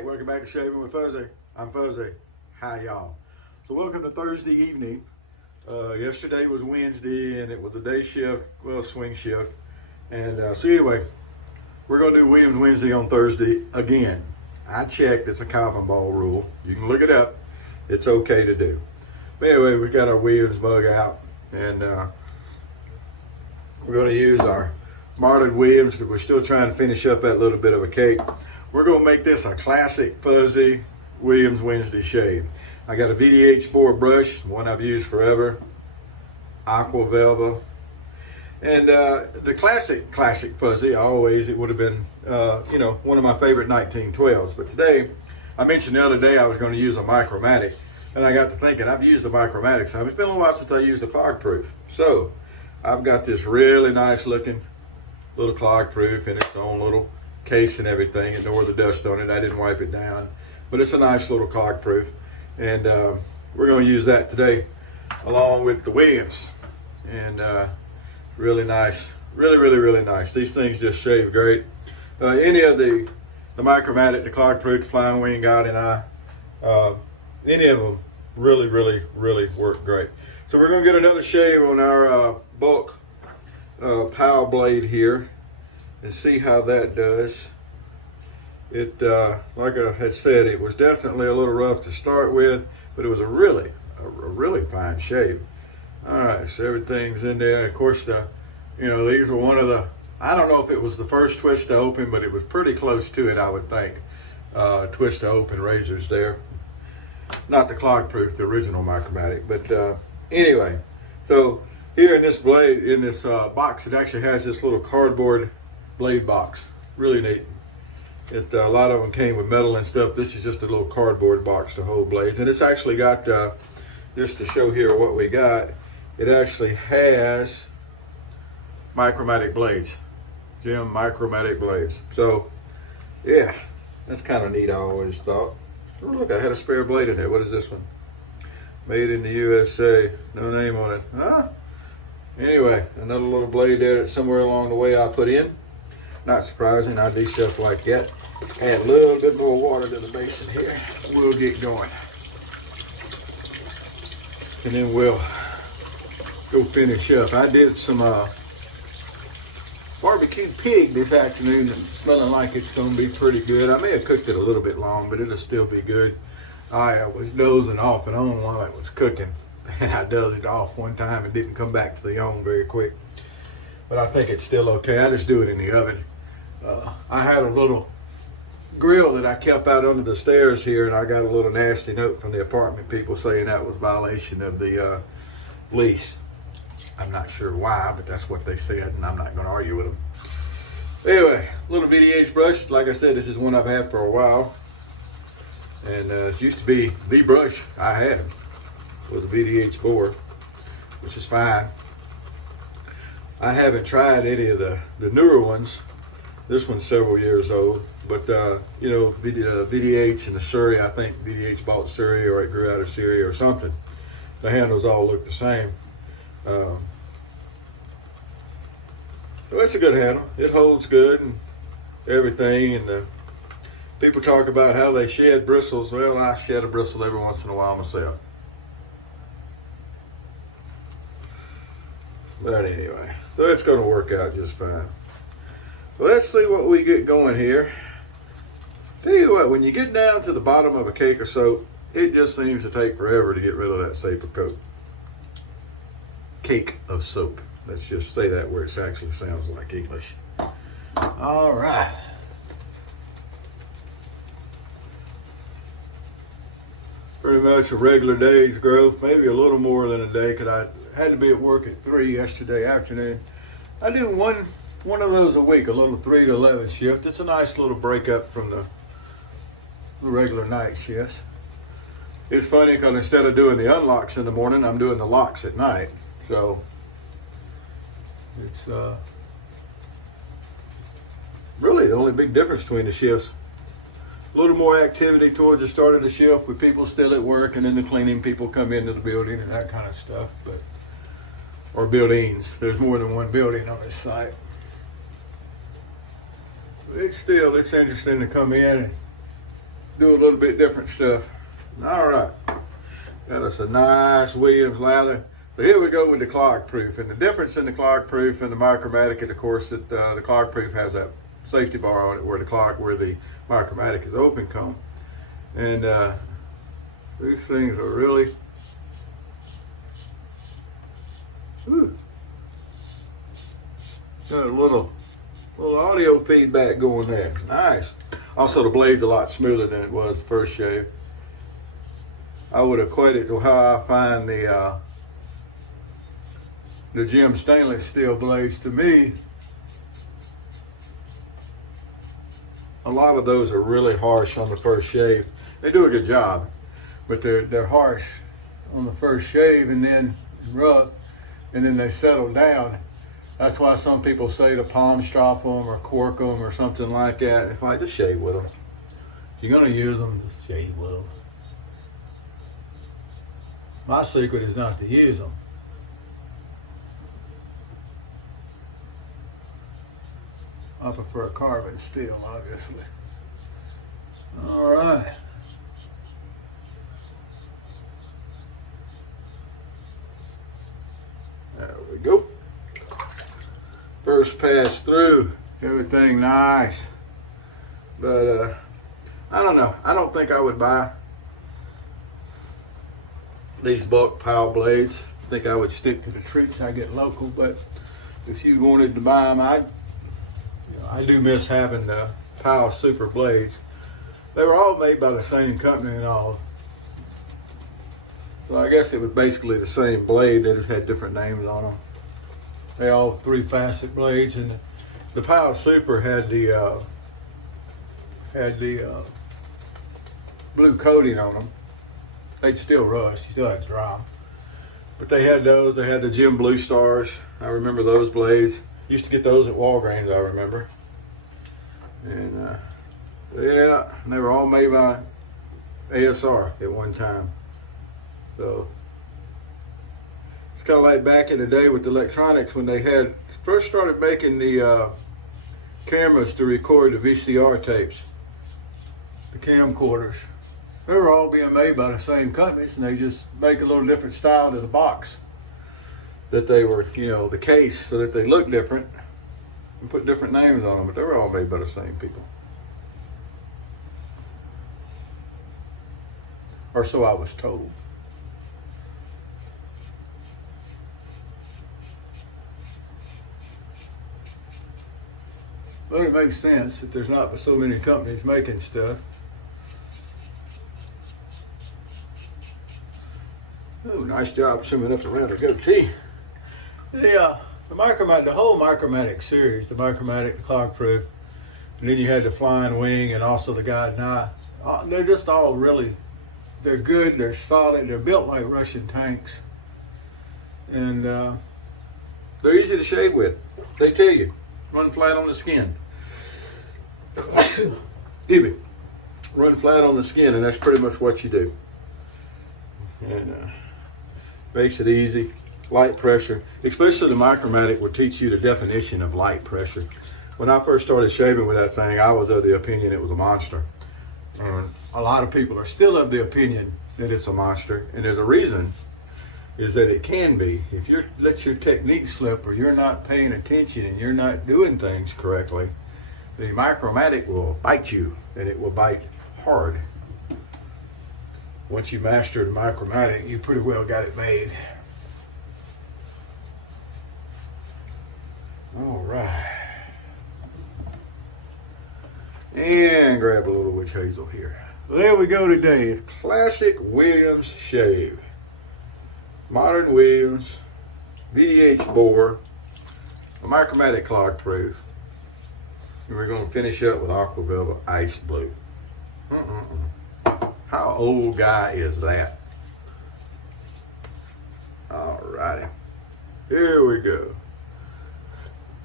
Alright, welcome back to Shaving with Fuzzy. I'm Fuzzy. Hi y'all. So welcome to Thursday evening. Yesterday was Wednesday and it was a day shift, well, swing shift. And so anyway, we're going to do Williams Wednesday on Thursday again. I checked, it's a coffin ball rule. You can look it up. It's okay to do. But anyway, we got our Williams mug out and we're going to use our Marlin Williams because we're still trying to finish up that little bit of a cake. We're going to make this a classic fuzzy Williams Wednesday shave. I got a VDH spore brush, one I've used forever, Aqua Velva. And the classic fuzzy, it would have been, one of my favorite 1912s. But today, I mentioned the other day I was going to use a Micromatic. And I got to thinking, I've used the Micromatic some. It's been a little while since I used the Clog Pruf. So, I've got this really nice looking little Clog Pruf in its own little case and everything. Ignore the dust on it. I didn't wipe it down. But it's a nice little Clog Pruf. And we're going to use that today along with the Williams. And really nice. Really nice. These things just shave great. Any of the Micromatic, the Clog Pruf, the Flying Wing, God and I, any of them really work great. So we're going to get another shave on our bulk power blade here and see how that does. It, like I had said, it was definitely a little rough to start with, but it was a really fine shave. All right, so everything's in there. And of course, these were one of the, I don't know if it was the first twist to open, but it was pretty close to it, I would think. Twist to open razors there. Not the Clog Pruf, the original Micromatic, but anyway, so here in this blade, in this box, it actually has this little cardboard blade box. Really neat. A lot of them came with metal and stuff. This is just a little cardboard box to hold blades. And it's actually got, just to show here what we got, it actually has Micromatic blades. Gem Micromatic blades. So, yeah, that's kind of neat, I always thought. Oh, look, I had a spare blade in there. What is this one? Made in the USA. No name on it. Huh? Anyway, another little blade there that somewhere along the way I put in. Not surprising, I do stuff like that. Add a little bit more water to the basin here. We'll get going. And then we'll go finish up. I did some barbecue pig this afternoon and smelling like it's going to be pretty good. I may have cooked it a little bit long, but it'll still be good. I was dozing off and on while it was cooking. And I dozed off one time and didn't come back to the on very quick. But I think it's still okay. I just do it in the oven. I had a little grill that I kept out under the stairs here, and I got a little nasty note from the apartment people saying that was violation of the lease. I'm not sure why, but that's what they said, and I'm not going to argue with them. Anyway, little VDH brush. Like I said, this is one I've had for a while. And it used to be the brush I had with a VDH bore, which is fine. I haven't tried any of the newer ones. This one's several years old, but VDH and the Surrey, I think VDH bought Surrey or it grew out of Surrey or something. The handles all look the same. So it's a good handle. It holds good and everything. And people talk about how they shed bristles. Well, I shed a bristle every once in a while myself. But anyway, so it's going to work out just fine. Well, let's see what we get going here. Tell you what, when you get down to the bottom of a cake of soap, it just seems to take forever to get rid of that safer coat. Cake of soap. Let's just say that where it actually sounds like English. All right. Pretty much a regular day's growth, maybe a little more than a day, because I had to be at work at 3 yesterday afternoon. I do one of those a week, a little 3 to 11 shift. It's a nice little breakup from the regular night shifts. It's funny because instead of doing the unlocks in the morning, I'm doing the locks at night. So it's really the only big difference between the shifts. A little more activity towards the start of the shift with people still at work, and then the cleaning people come into the building and that kind of stuff. Or buildings. There's more than one building on this site. It's interesting to come in and do a little bit different stuff. All right, got us a nice Williams lather. So here we go with the Clog Pruf, and the difference in the Clog Pruf and the Micromatic is, of course, that the Clog Pruf has that safety bar on it where the Micromatic is open cone, and these things are really, got a little audio feedback going there. Nice. Also, the blade's a lot smoother than it was the first shave. I would equate it to how I find the Gem stainless steel blades. To me, a lot of those are really harsh on the first shave. They do a good job, but they're harsh on the first shave and then rough, and then they settle down. That's why some people say to palm strop them or cork them or something like that. It's like, just shave with them. If you're gonna use them, just shave with them. My secret is not to use them. I prefer carbon steel, obviously. All right. There we go. First pass through, everything nice. But I don't know. I don't think I would buy these bulk pile blades. I think I would stick to the treats I get local. But if you wanted to buy them, I do miss having the Pile Super blades. They were all made by the same company and all. So I guess it was basically the same blade. They just had different names on them. They all 3-facet blades, and the Pile Super had the blue coating on them. They'd still rust. You still had to dry them. But they had those. They had the Gem Blue Stars. I remember those blades. Used to get those at Walgreens, I remember. And yeah, and they were all made by ASR at one time. So it's kind of like back in the day with electronics when they had first started making the cameras to record the VCR tapes, the camcorders. They were all being made by the same companies, and they just make a little different style to the box that they were, the case, so that they look different and put different names on them, but they were all made by the same people. Or so I was told. But it makes sense that there's not so many companies making stuff. Oh, nice job trimming up around her goatee. The Micromatic, the whole Micromatic series, the Micromatic, the Clog Pruf, and then you had the Flying Wing and also the Guiding Eye. They're just all really, they're good, they're solid, they're built like Russian tanks. And they're easy to shave with. They tell you, run flat on the skin. Excuse me. Run flat on the skin, and that's pretty much what you do. And makes it easy. Light pressure, especially the Micromatic, will teach you the definition of light pressure. When I first started shaving with that thing, I was of the opinion it was a monster. And a lot of people are still of the opinion that it's a monster. And there's a reason, is that it can be. If you let your technique slip or you're not paying attention and you're not doing things correctly, the Micromatic will bite you, and it will bite hard. Once you master the Micromatic, you pretty well got it made. All right. And grab a little witch hazel here. So there we go today. It's classic Williams shave. Modern Williams, VDH bore, a Micromatic Clog Pruf. And we're going to finish up with Aqua Velvet Ice Blue. How old guy is that? All righty. Here we go.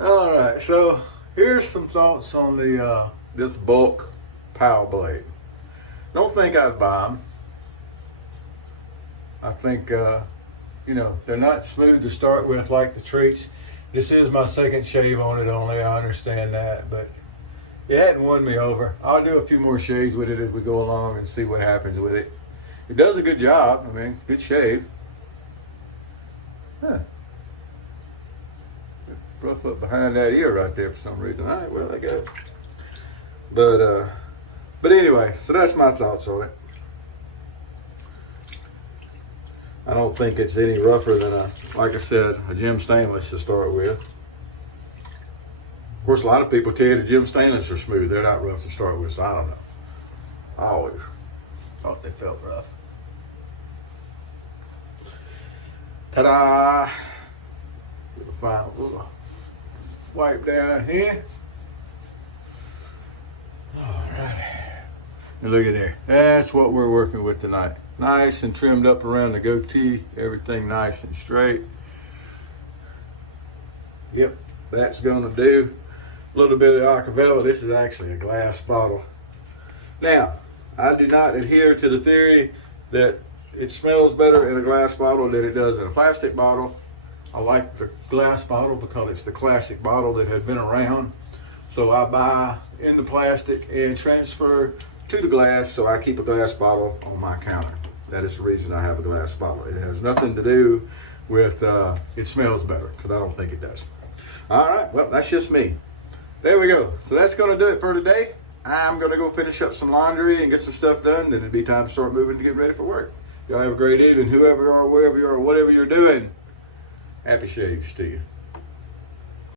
All right, so here's some thoughts on the this bulk pile blade. Don't think I'd buy them. I think, they're not smooth to start with like the treats. This is my second shave on it only, I understand that, but It hadn't won me over. I'll do a few more shaves with it as we go along and see what happens with it. It does a good job. I mean, good shave. Huh. Rough up behind that ear right there for some reason. All right, well, I got it. But anyway, so that's my thoughts on it. I don't think it's any rougher than like I said, a Gem Stainless to start with. Of course, a lot of people tell you the Gem Stainless are smooth. They're not rough to start with, so I don't know. I always thought they felt rough. Ta-da! Get a final little wipe down here. All right. And look at there. That's what we're working with tonight. Nice and trimmed up around the goatee. Everything nice and straight. Yep, that's gonna do. A little bit of Acapella. This is actually a glass bottle. Now, I do not adhere to the theory that it smells better in a glass bottle than it does in a plastic bottle. I like the glass bottle because it's the classic bottle that had been around. So I buy in the plastic and transfer to the glass, so I keep a glass bottle on my counter. That is the reason I have a glass bottle. It has nothing to do with it smells better, because I don't think it does. All right, well, that's just me. There we go. So that's going to do it for today. I'm going to go finish up some laundry and get some stuff done. Then it'll be time to start moving to get ready for work. Y'all have a great evening, whoever you are, wherever you are, whatever you're doing. Happy shaves to you.